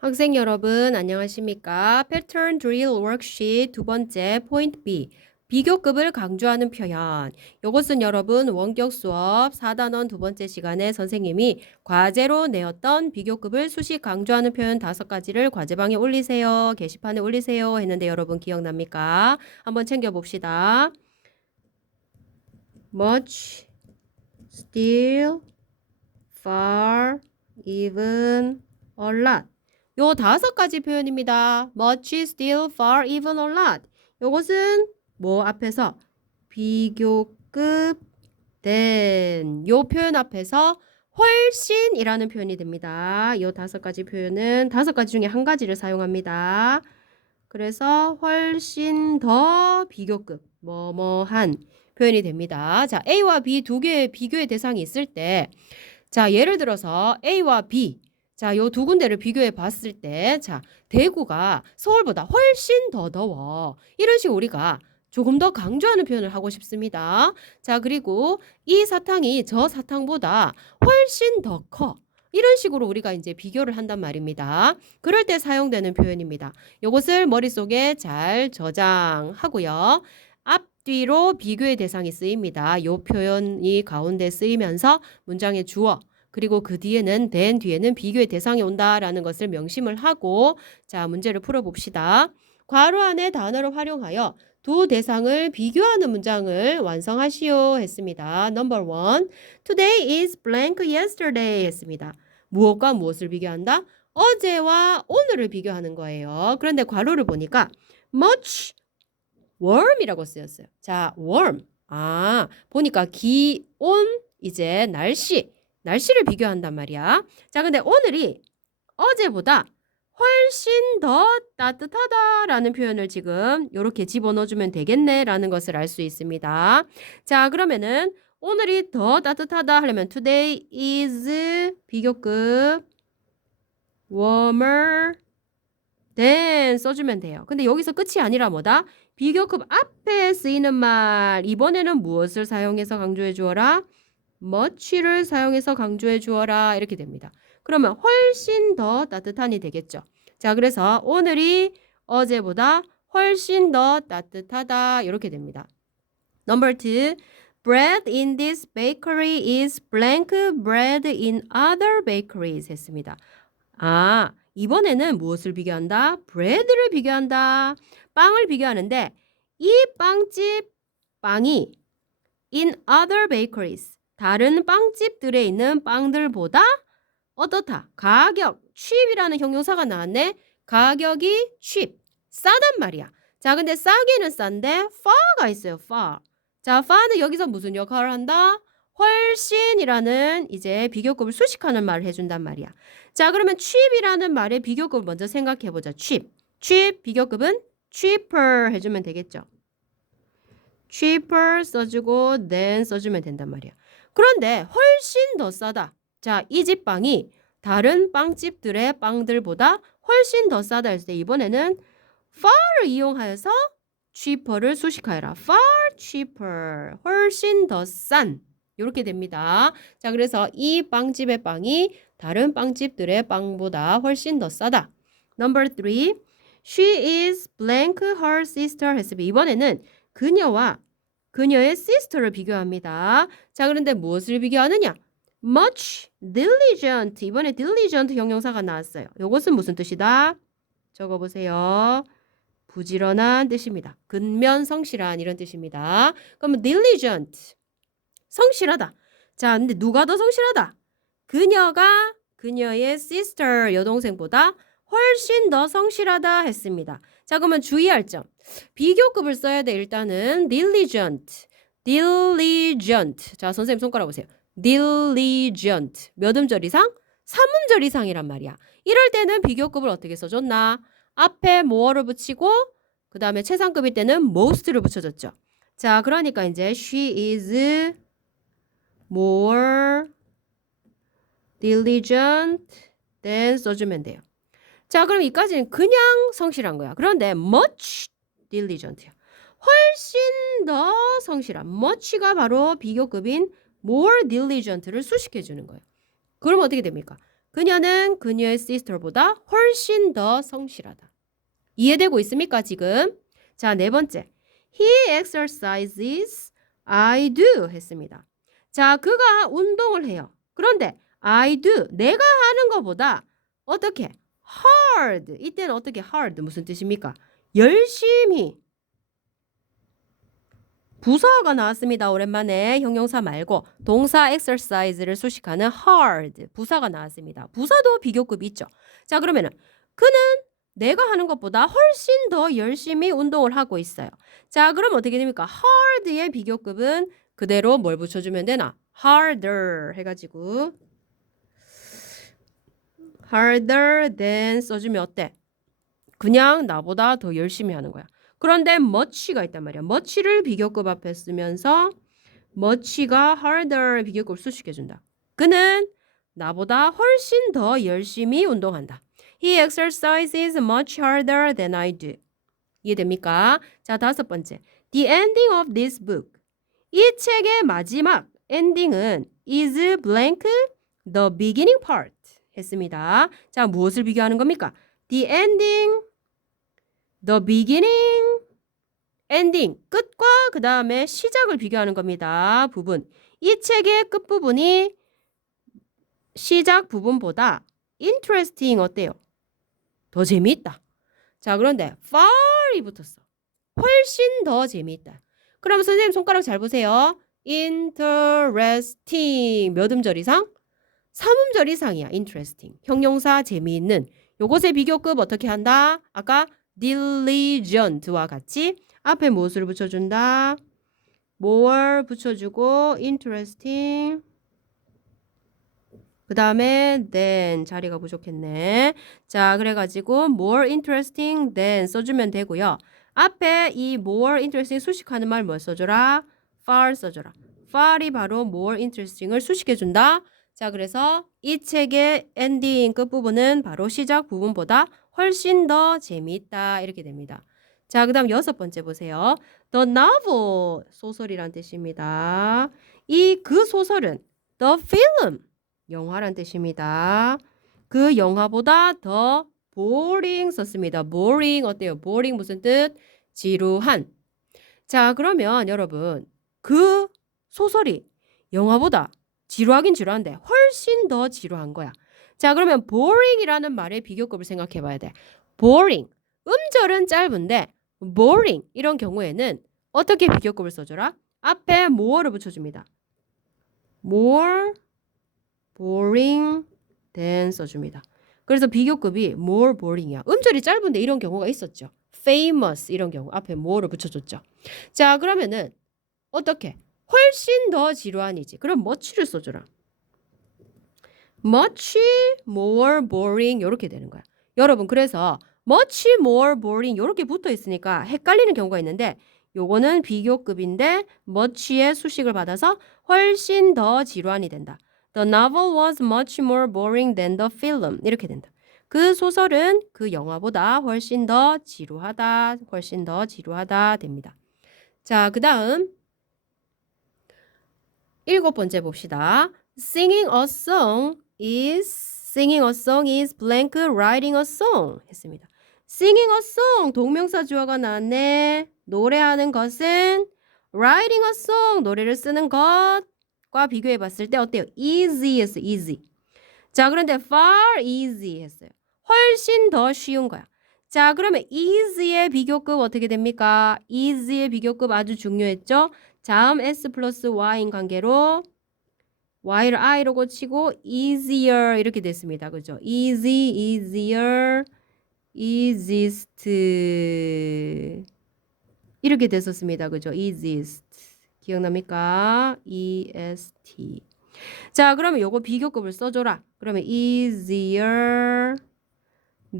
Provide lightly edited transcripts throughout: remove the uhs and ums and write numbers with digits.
학생 여러분, 안녕하십니까? 패턴 드릴 워크시트 두 번째 포인트 B. 비교급을 강조하는 표현. 이것은 여러분 원격 수업 4단원 두 번째 시간에 선생님이 과제로 내었던 비교급을 수식 강조하는 표현 5가지를 과제방에 올리세요. 게시판에 올리세요. 했는데 여러분 기억납니까? 한번 챙겨봅시다. much, still, far, even, a lot. 요 5가지 표현입니다. much, still, far, even, a lot. 요것은 뭐 앞에서 비교급 than 요 표현 앞에서 훨씬이라는 표현이 됩니다. 요 5가지 표현은 5가지 중에 한 가지를 사용합니다. 그래서 훨씬 더 비교급 뭐뭐한 표현이 됩니다. 자, A와 B 두 개의 비교의 대상이 있을 때 자, 예를 들어서 A와 B 자, 요 두 군데를 비교해 봤을 때 자, 대구가 서울보다 훨씬 더 더워. 이런 식으로 우리가 조금 더 강조하는 표현을 하고 싶습니다. 자, 그리고 이 사탕이 저 사탕보다 훨씬 더 커. 이런 식으로 우리가 이제 비교를 한단 말입니다. 그럴 때 사용되는 표현입니다. 이것을 머릿속에 잘 저장하고요. 앞뒤로 비교의 대상이 쓰입니다. 이 표현이 가운데 쓰이면서 문장의 주어 그리고 그 뒤에는 than 뒤에는 비교의 대상이 온다라는 것을 명심을 하고 자 문제를 풀어봅시다. 괄호 안에 단어를 활용하여 두 대상을 비교하는 문장을 완성하시오 했습니다. Number 1. Today is blank yesterday 했습니다. 무엇과 무엇을 비교한다? 어제와 오늘을 비교하는 거예요. 그런데 괄호를 보니까 much warm이라고 쓰였어요. 자, warm. 보니까 기온, 이제 날씨를 비교한단 말이야. 자, 근데 오늘이 어제보다 훨씬 더 따뜻하다라는 표현을 지금 이렇게 집어넣어주면 되겠네라는 것을 알 수 있습니다. 자, 그러면은 오늘이 더 따뜻하다 하려면 today is 비교급 warmer than 써주면 돼요. 근데 여기서 끝이 아니라 뭐다? 비교급 앞에 쓰이는 말 이번에는 무엇을 사용해서 강조해 주어라? much를 사용해서 강조해 주어라 이렇게 됩니다. 그러면 훨씬 더 따뜻한이 되겠죠. 자, 그래서 오늘이 어제보다 훨씬 더 따뜻하다 이렇게 됩니다. Number 2. Bread in this bakery is blank bread in other bakeries 했습니다. 이번에는 무엇을 비교한다? bread를 비교한다. 빵을 비교하는데 이 빵집 빵이 in other bakeries 다른 빵집들에 있는 빵들보다 어떻다? 가격, cheap이라는 형용사가 나왔네. 가격이 cheap, 싸단 말이야. 자, 근데 싸기는 싼데 far가 있어요. far. 자, far는 여기서 무슨 역할을 한다? 훨씬이라는 이제 비교급을 수식하는 말을 해준단 말이야. 자, 그러면 cheap이라는 말의 비교급을 먼저 생각해보자. cheap. cheap 비교급은 cheaper 해주면 되겠죠. cheaper 써주고 than 써주면 된단 말이야. 그런데 훨씬 더 싸다. 자, 이 집 빵이 다른 빵집들의 빵들보다 훨씬 더 싸다 했을 때 이번에는 far를 이용하여서 cheaper를 수식하여라. far cheaper. 훨씬 더 싼. 이렇게 됩니다. 자, 그래서 이 빵집의 빵이 다른 빵집들의 빵보다 훨씬 더 싸다. Number 3. She is blank her sister 했으면 이번에는 그녀와 그녀의 sister를 비교합니다. 자, 그런데 무엇을 비교하느냐? much diligent. 이번에 diligent 형용사가 나왔어요. 이것은 무슨 뜻이다? 적어보세요. 부지런한 뜻입니다. 근면 성실한 이런 뜻입니다. 그러면 diligent. 성실하다. 자, 근데 누가 더 성실하다? 그녀가 그녀의 sister 여동생보다 훨씬 더 성실하다 했습니다. 자, 그러면 주의할 점. 비교급을 써야 돼. 일단은 diligent. 자, 선생님 손가락 보세요. diligent. 몇 음절 이상? 3음절 이상이란 말이야. 이럴 때는 비교급을 어떻게 써줬나? 앞에 more를 붙이고 그 다음에 최상급일 때는 most를 붙여줬죠. 자, 그러니까 이제 she is more diligent than 써주면 돼요. 자, 그럼 이까지는 그냥 성실한 거야. 그런데 much diligent야. 훨씬 더 성실한. much가 바로 비교급인 more diligent를 수식해 주는 거예요. 그럼 어떻게 됩니까? 그녀는 그녀의 sister보다 훨씬 더 성실하다. 이해되고 있습니까, 지금? 자, 네 번째. He exercises, I do 했습니다. 자, 그가 운동을 해요. 그런데 I do, 내가 하는 것보다 어떻게? hard. 이때는 어떻게 hard 무슨 뜻입니까? 열심히. 부사가 나왔습니다. 오랜만에 형용사 말고 동사 exercise를 수식하는 hard 부사가 나왔습니다. 부사도 비교급이 있죠. 자, 그러면은 그는 내가 하는 것보다 훨씬 더 열심히 운동을 하고 있어요. 자, 그럼 어떻게 됩니까? hard의 비교급은 그대로 뭘 붙여주면 되나? harder 해가지고 harder than 써주면 어때? 그냥 나보다 더 열심히 하는 거야. 그런데 much가 있단 말이야. much를 비교급 앞에 쓰면서 much가 harder 비교급 수식해준다. 그는 나보다 훨씬 더 열심히 운동한다. He exercises much harder than I do. 이해됩니까? 자, 다섯 번째. The ending of this book. 이 책의 마지막 엔딩은 is blank the beginning part 했습니다. 자, 무엇을 비교하는 겁니까? The ending, the beginning, ending, 끝과 그 다음에 시작을 비교하는 겁니다. 부분. 이 책의 끝부분이 시작 부분보다 interesting 어때요? 더 재미있다. 자, 그런데 far이 붙었어. 훨씬 더 재미있다. 그럼 선생님 손가락 잘 보세요. interesting 몇 음절 이상? 3음절 이상이야. interesting. 형용사 재미있는. 요것의 비교급 어떻게 한다? 아까 diligent와 같이 앞에 무엇을 붙여준다? more 붙여주고 interesting 그 다음에 than 자리가 부족했네. 자, 그래가지고 more interesting than 써주면 되고요. 앞에 이 more interesting 수식하는 말 뭐 써줘라? far 써줘라. far이 바로 more interesting을 수식해준다. 자, 그래서 이 책의 엔딩 끝부분은 바로 시작 부분보다 훨씬 더 재미있다. 이렇게 됩니다. 자, 그 다음 여섯 번째 보세요. The novel, 소설이란 뜻입니다. 그 소설은 the film, 영화란 뜻입니다. 그 영화보다 더 boring 썼습니다. boring 어때요? boring 무슨 뜻? 지루한. 자, 그러면 여러분 그 소설이 영화보다 지루하긴 지루한데 훨씬 더 지루한 거야. 자, 그러면 boring이라는 말의 비교급을 생각해 봐야 돼. boring. 음절은 짧은데 boring 이런 경우에는 어떻게 비교급을 써줘라? 앞에 more를 붙여줍니다. more boring than 써줍니다. 그래서 비교급이 more boring이야. 음절이 짧은데 이런 경우가 있었죠. famous 이런 경우 앞에 more를 붙여줬죠. 자, 그러면은 어떻게? 훨씬 더 지루한이지. 그럼 much를 써줘라. much more boring 이렇게 되는 거야. 여러분 그래서 much more boring 이렇게 붙어 있으니까 헷갈리는 경우가 있는데 요거는 비교급인데 much의 수식을 받아서 훨씬 더 지루한이 된다. The novel was much more boring than the film. 이렇게 된다. 그 소설은 그 영화보다 훨씬 더 지루하다. 훨씬 더 지루하다 됩니다. 자, 그 다음 일곱 번째 봅시다. Singing a song is blank writing a song 했습니다. Singing a song 동명사 주어가 나왔네. 노래하는 것은 writing a song 노래를 쓰는 것과 비교해 봤을 때 어때요? easy 했어요. easy. 자, 그런데 far easy 했어요. 훨씬 더 쉬운 거야. 자, 그러면 easy의 비교급 어떻게 됩니까? easy의 비교급 아주 중요했죠? 자음 s 플러스 y인 관계로 y를 i로 고치고 easier 이렇게 됐습니다. 그죠? easy, easier, easiest 이렇게 됐었습니다. 그죠? easiest 기억납니까? est. 자, 그러면 요거 비교급을 써줘라. 그러면 easier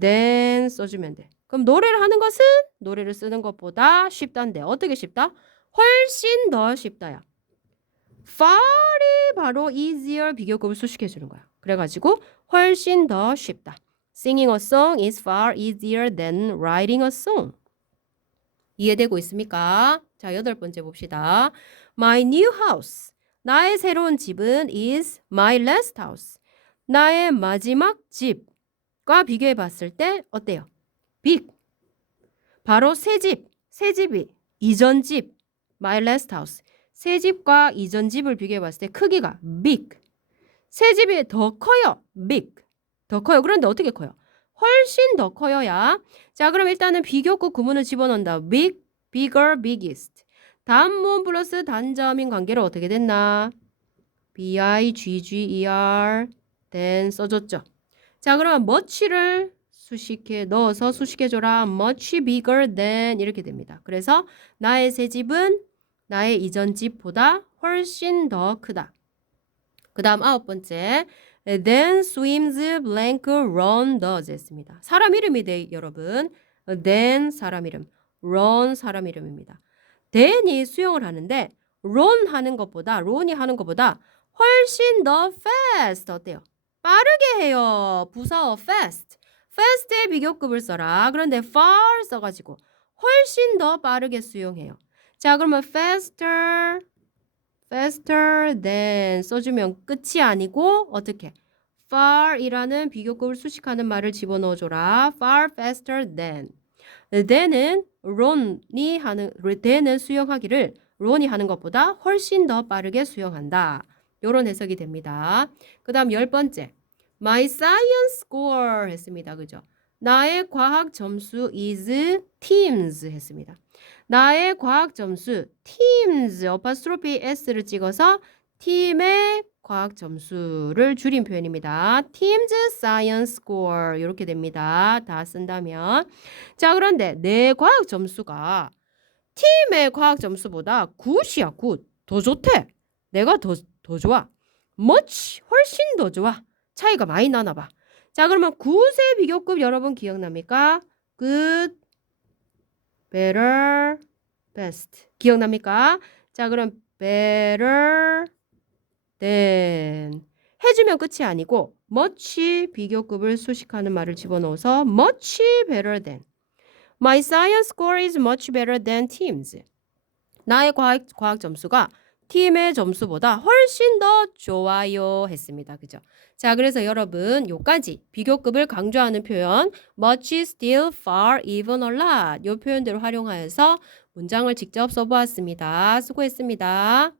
than 써주면 돼. 그럼 노래를 하는 것은 노래를 쓰는 것보다 쉽다인데 어떻게 쉽다? 훨씬 더 쉽다야. far이 바로 easier 비교급을 수식해 주는 거야. 그래가지고 훨씬 더 쉽다. Singing a song is far easier than writing a song. 이해되고 있습니까? 자, 여덟 번째 봅시다. My new house. 나의 새로운 집은 is my last house. 나의 마지막 집과 비교해 봤을 때 어때요? big. 바로 새 집이 이전 집, my last house. 새 집과 이전 집을 비교해 봤을 때 크기가 big. 새 집이 더 커요. big. 더 커요. 그런데 어떻게 커요? 훨씬 더 커요야. 자, 그럼 일단은 비교급 구문을 집어넣는다. big, bigger, biggest. 단문 플러스 단점인 관계로 어떻게 됐나? bigger than 써줬죠. 자, 그러면 much를 수식해 넣어서 수식해줘라. much bigger than 이렇게 됩니다. 그래서 나의 새 집은 나의 이전 집보다 훨씬 더 크다. 그 다음 9번째. Then swims blank Ron does 했습니다. 사람 이름이돼 여러분. then 사람 이름, Ron 사람 이름입니다. then이 수영을 하는데 Ron 하는 것보다 론이 하는 것보다 훨씬 더 fast 어때요? 빠르게 해요. 부사어 fast. fast의 비교급을 써라. 그런데 far 써가지고 훨씬 더 빠르게 수영해요. 자, 그러면 faster than 써주면 끝이 아니고 어떻게? far이라는 비교급을 수식하는 말을 집어넣어줘라. far faster than. then은 then은 수영하기를 론이 하는 것보다 훨씬 더 빠르게 수영한다. 요런 해석이 됩니다. 그 다음 10번째. My science score 했습니다. 그죠? 나의 과학 점수 is teams 했습니다. 나의 과학 점수 teams 어퍼스트로피 s를 찍어서 팀의 과학 점수를 줄인 표현입니다. teams science score 이렇게 됩니다. 다 쓴다면. 자, 그런데 내 과학 점수가 팀의 과학 점수보다 굿이야, 굿. 더 좋대. 내가 더 좋아. much 훨씬 더 좋아. 차이가 많이 나나 봐. 자, 그러면 굿의 비교급 여러분 기억납니까? good, better, best. 기억납니까? 자, 그럼 better than 해주면 끝이 아니고 much 비교급을 수식하는 말을 집어넣어서 much better than. My science score is much better than Tim's. 나의 과학 점수가 팀의 점수보다 훨씬 더 좋아요 했습니다. 그죠? 자, 그래서 여러분 요까지 비교급을 강조하는 표현 much, still, far, even, a lot 요 표현들을 활용하여서 문장을 직접 써보았습니다. 수고했습니다.